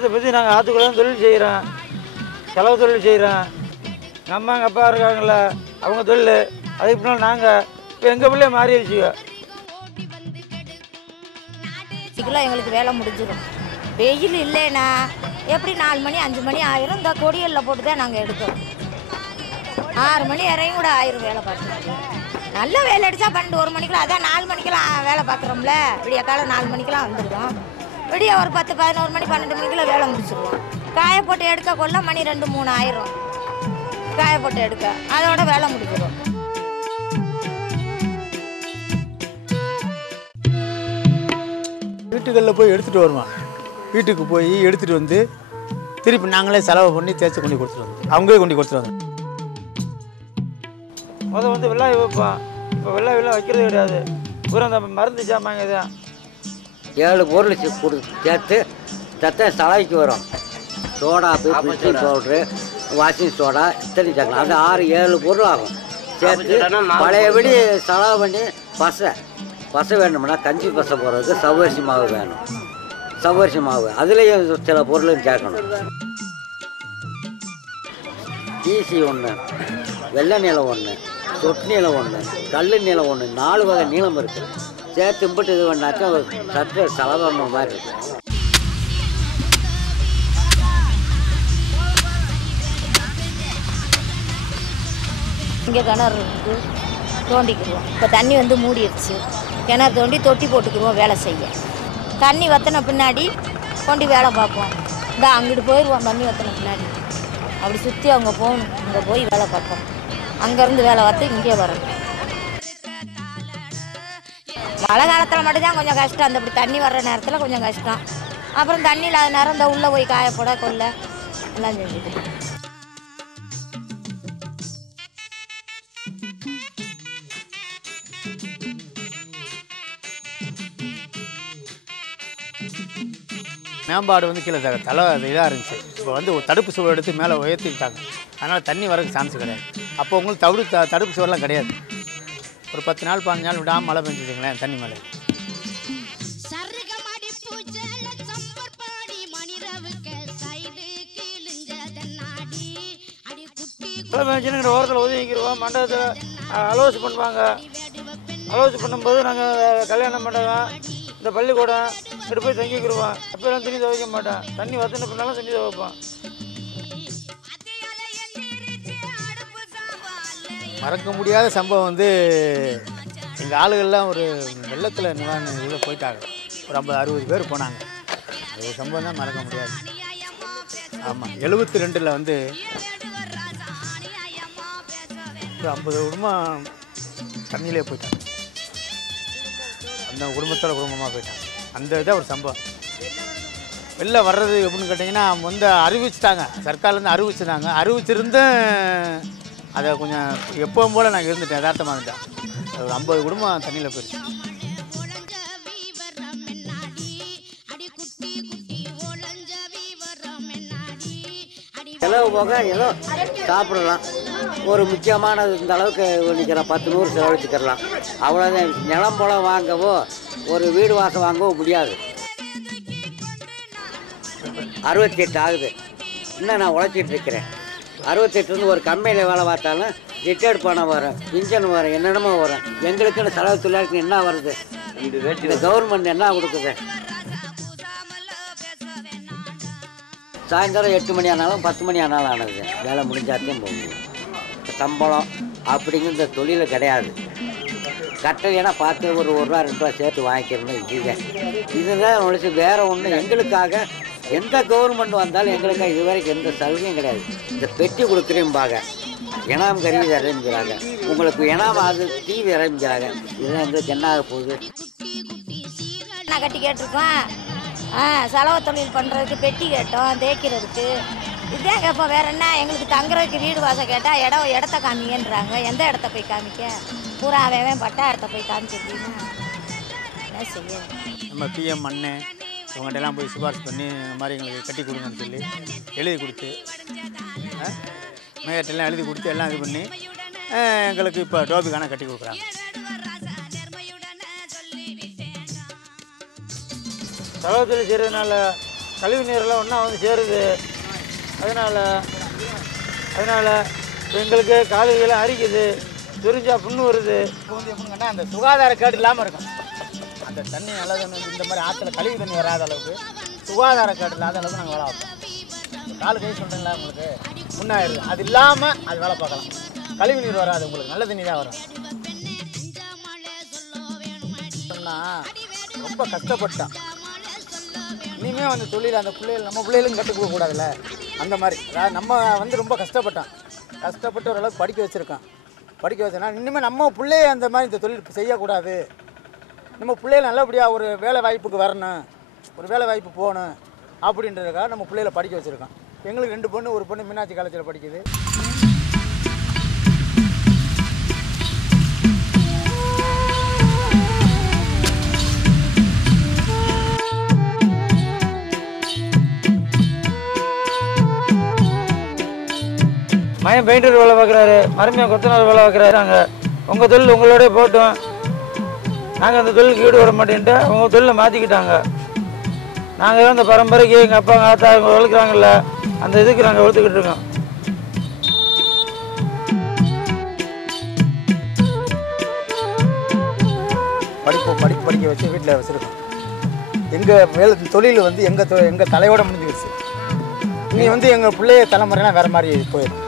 குடும்பத்தை பற்றி நாங்கள் ஆற்றுக்குள்ள தான் தொழில் செய்கிறோம், செலவு தொழில் செய்கிறோம். நம்ம எங்கள் அப்பா இருக்காங்கள்ல, அவங்க தொழில். அதுக்கு பின்னால் நாங்கள் இப்போ எங்கள் பிள்ளைய மாறிடுச்சுங்க. எங்களுக்கு வேலை முடிஞ்சிடும். வெயில் இல்லைன்னா எப்படி 4 மணி 5 மணி ஆயிரும். இந்த கொடியலில் போட்டு தான் நாங்கள் எடுக்கிறோம். 6 மணி வரையும் கூட ஆயிரும் வேலை பார்க்குறோம். நல்ல வேலை அடித்தா 12 1 மணிக்கெலாம், அதான் 4 மணிக்கெலாம் வேலை பார்க்குறோம்ல. விடிய காலம் 4 மணிக்கெலாம் வந்துடுவோம். விடிய ஒரு 10 11 மணி 12 மணிக்கெலாம் வேலை முடிச்சிடுவோம். காய போட்டு எடுக்க கொள்ள மணி 2 3 ஆயிரும். காய போட்டு எடுக்க அதோட வேலை முடிச்சிடும். வீட்டுகளில் போய் எடுத்துகிட்டு வருவான். வீட்டுக்கு போய் எடுத்துகிட்டு வந்து திருப்பி நாங்களே செலவு பண்ணி தேய்ச்சி கொண்டு கொடுத்துட்டு வந்தோம். அவங்களே கொண்டு கொடுத்துட்டு வந்தோம். முதல் வந்து வெள்ளாய் வைப்போம். இப்போ வெள்ளாயெல்லாம் வைக்கிறது கிடையாது. பூரா அந்த மருந்து சாமாங்க தான் 7 பொருள் சேர்த்து தத்தை சலாய்க்கு வரும். Soda, bleaching powder, washing soda இத்தனை சேர்க்கலாம். அது 6 7 பொருள் ஆகும். சேர்த்து பழையபடி செலவு பண்ணி பசை வேணும்னா கஞ்சி பசை போடுறதுக்கு சவ்வரிசி மாவு வேணும். சவ்வரிசி மாவு அதுலேயும் சில பொருளும் சேர்க்கணும். ஈசி ஒன்று, வெள்ளை நீளம் ஒன்று, சொட்டு நீளம் ஒன்று, கல் நீளம் ஒன்று, 4 வகை நீளம் இருக்குது. சேர்த்து கும்பிட்டு இது பண்ணாக்கா சற்று செலவான மாதிரி இருக்குது. இங்கே கிணறு இருக்குது, தோண்டிக்கிடுவோம். இப்போ தண்ணி வந்து மூடிடுச்சு. கிணறு தோண்டி தொட்டி போட்டுக்கிடுவோம் வேலை செய்ய. தண்ணி வற்றின பின்னாடி கொண்டு வேலை பார்ப்போம். இந்த அங்கிட்டு போயிடுவோம். தண்ணி வற்றின பின்னாடி அப்படி சுற்றி அவங்க போகணும். இங்கே போய் வேலை பார்ப்போம். அங்கேருந்து வேலை பார்த்து இங்கே வரணும். மழை காலத்தில் மட்டும்தான் கொஞ்சம் கஷ்டம். அந்த இப்படி தண்ணி வர்ற நேரத்தில் கொஞ்சம் கஷ்டம். அப்புறம் தண்ணி இல்லாத நேரம் இந்த உள்ளே போய் காயப்போட கொல்ல எல்லாம் செஞ்சுட்டு மேம்பாடு வந்து கீழே தலை இதாக இருந்துச்சு. இப்போ வந்து ஒரு தடுப்பு சுவர் எடுத்து மேலே உயர்த்திக்கிட்டாங்க. அதனால் தண்ணி வரக்கு சான்ஸ் கிடையாது. அப்போ உங்களுக்கு தடுப்பு சுவரெலாம் கிடையாது. ஒரு 10 நாள் 15 நாள் விடாமல் மழை பெஞ்சுச்சுங்களேன் தண்ணி மேலே. மழை பெஞ்சுன்னு ஓரத்தில் ஒதுங்கிடுவோம். மண்டபத்தில் அலோஸ் பண்ணுவாங்க. அலோஸ் பண்ணும்போது நாங்கள் கல்யாண மண்டபம், இந்த பள்ளிக்கூடம் இப்படி போய் தங்கிக்கிடுவோம். அப்போலாம் துணி துவைக்க மாட்டோம். தண்ணி வத்தின பின்னாலும் துணி துவைப்போம். மறக்க முடியாத சம்பவம் வந்து எங்கள் ஆளுகள்லாம் ஒரு வெள்ளத்தில் நிவாரண இதில் போயிட்டாங்க. ஒரு 50-60 பேர் போனாங்க. அது ஒரு சம்பவம் தான் மறக்க முடியாது. ஆமாம், 72 வந்து ஒரு 50 குடும்பம் தண்ணியிலே போயிட்டாங்க. அந்த குடும்பமாக போயிட்டாங்க. அந்த இதான் ஒரு சம்பவம். வெளில வர்றது எப்படின்னு கேட்டிங்கன்னா வந்து அறிவிச்சிட்டாங்க. சர்க்கார்லேருந்து அறிவிச்சிருந்து அதை கொஞ்சம் எப்பவும் போல் நாங்கள் இருந்துட்டேன். யதார்த்தமாக இருந்தேன். ஒரு 50 குடும்பம் தண்ணியில் போயிடுச்சு. செலவு போக ஏதோ சாப்பிடலாம். ஒரு முக்கியமானது இந்த அளவுக்கு நிற்கிறோம். 10 100 செலவழிச்சுக்கிறலாம். அவ்வளோதான். நிலம் போல வாங்கவோ ஒரு வீடு வாசம் வாங்கவோ முடியாது. 68 ஆகுது. இன்னும் நான் உழைச்சிட்டு இருக்கிறேன். 68 ஒரு கம்பெனியில் வேலை பார்த்தாலும் ரிட்டையர்ட் பணம் வரும், இன்ஜன் வரும், என்னென்னமோ வரும். எங்களுக்குன்னு செலவு தொழிலாளிக்கு என்ன வருது? இந்த கவர்மெண்ட் என்ன கொடுக்குது? சாயந்தரம் 8 மணி ஆனாலும் 10 மணி ஆனாலும் ஆனது வேலை முடிஞ்சாத்தையும் போகும். சம்பளம் அப்படிங்கிற இந்த தொழில் கிடையாது. கட்டளைனா பார்த்து ஒரு ரூபா 2 ரூபா சேர்த்து வாங்கிக்கணும். இதுதான் ஒழிச்சு வேறு ஒன்று. எங்களுக்காக எந்த கவர்மெண்ட் வந்தாலும் எங்களுக்காக இதுவரைக்கும் எந்த சலுகையும் கிடையாது. இந்த பெட்டி கொடுக்குறேன்பாங்க, இனாம் கருவி இறங்கிக்கிறாங்க, உங்களுக்கு இனாம் அது டிவி இறங்கிக்கிறாங்க. இதெல்லாம் எங்களுக்கு என்ன ஆக போகுது? நான் கட்டி கேட்டிருக்கோம். செலவு தொழில் பண்ணுறதுக்கு பெட்டி கேட்டோம், தேய்க்கிறதுக்கு இதுதான் கேட்போம். வேறு என்ன? எங்களுக்கு தங்குறதுக்கு வீடு வாசல் கேட்டால் இடத்த காமிங்கன்றாங்க. எந்த இடத்த போய் காமிக்க? பூரா அவன் பட்டா இடத்த போய் காமிச்சிருக்கீங்கன்னா என்ன செய்ய? நம்ம பிஎம் மண்ணு இவங்கள்டெல்லாம் போய் சிபாரிசு பண்ணி இந்த மாதிரி எங்களுக்கு கட்டி கொடுங்கன்னு சொல்லி எழுதி கொடுத்து, மேயர்ட்டெல்லாம் எழுதி கொடுத்து எல்லாம் இது பண்ணி எங்களுக்கு இப்போ டோபிக்கான கட்டி கொடுக்குறாங்க. செலவு தொழில் செய்கிறதுனால கழிவு நீரெல்லாம் ஒன்றா வந்து சேருது. அதனால் எங்களுக்கு காலுகையெல்லாம் அரிக்குது, துரிஞ்சா புண்ணு வருது. இப்போ வந்து எப்படின்னா அந்த சுகாதார கேடு இல்லாமல் இருக்கும். அந்த தண்ணி நல்லது இந்த மாதிரி ஆற்றுல கழிவு தண்ணி வராத அளவுக்கு சுகாதார கேடு இல்லாத அளவுக்கு நாங்கள் வேலை பார்ப்போம். காலு கை சொல்கிறீங்களா உங்களுக்கு முன்னாயிருது, அது இல்லாமல் அது வேலை பார்க்கலாம். கழிவு நீர் வராது, உங்களுக்கு நல்ல தண்ணி தான் வரும். ரொம்ப கஷ்டப்பட்டான். இனிமேல் வந்து தொழில் அந்த பிள்ளைகள் நம்ம பிள்ளைகளும் கற்றுக் கொடுக்கக்கூடாதுல்ல. அந்த மாதிரி அதாவது நம்ம வந்து ரொம்ப கஷ்டப்பட்டு ஓரளவுக்கு படிக்க வச்சோன்னா இனிமேல் நம்ம பிள்ளைய அந்த மாதிரி இந்த தொழில் செய்யக்கூடாது. நம்ம பிள்ளைகள் நல்லபடியாக ஒரு வேலை வாய்ப்புக்கு வரணும், ஒரு வேலை வாய்ப்பு போகணும் அப்படின்றதுக்காக நம்ம பிள்ளைகளை படிக்க வச்சுருக்கோம். எங்களுக்கு 2 பொண்ணு, ஒரு பொண்ணு மீனாட்சி காலேஜில் படிக்குது. மயம் பெயிண்டர் வேலை பார்க்குறாரு, மருமையாக கொத்தனார் வேலை பார்க்குறாரு. நாங்கள் உங்கள் தொழில் உங்களோடய போட்டோம், நாங்கள் அந்த தொழிலுக்கு ஈடுபட மாட்டேன்ட்டு உங்கள் தொழிலை மாற்றிக்கிட்டாங்க. நாங்கள் தான் அந்த பரம்பரைக்கு எங்கள் அப்பா எங்கள் ஆத்தா இவங்க வளர்க்குறாங்கல்ல, அந்த இதுக்கு நாங்கள் வளர்த்துக்கிட்டு இருக்கோம். படிக்க வச்சு வீட்டில் வச்சுருக்கோம். எங்கள் வேலை தொழில் வந்து எங்கள் தலையோட முடிஞ்சிருச்சு. இனி வந்து எங்கள் பிள்ளைய தலைமுறைலாம் வேறு மாதிரி போயிடும்.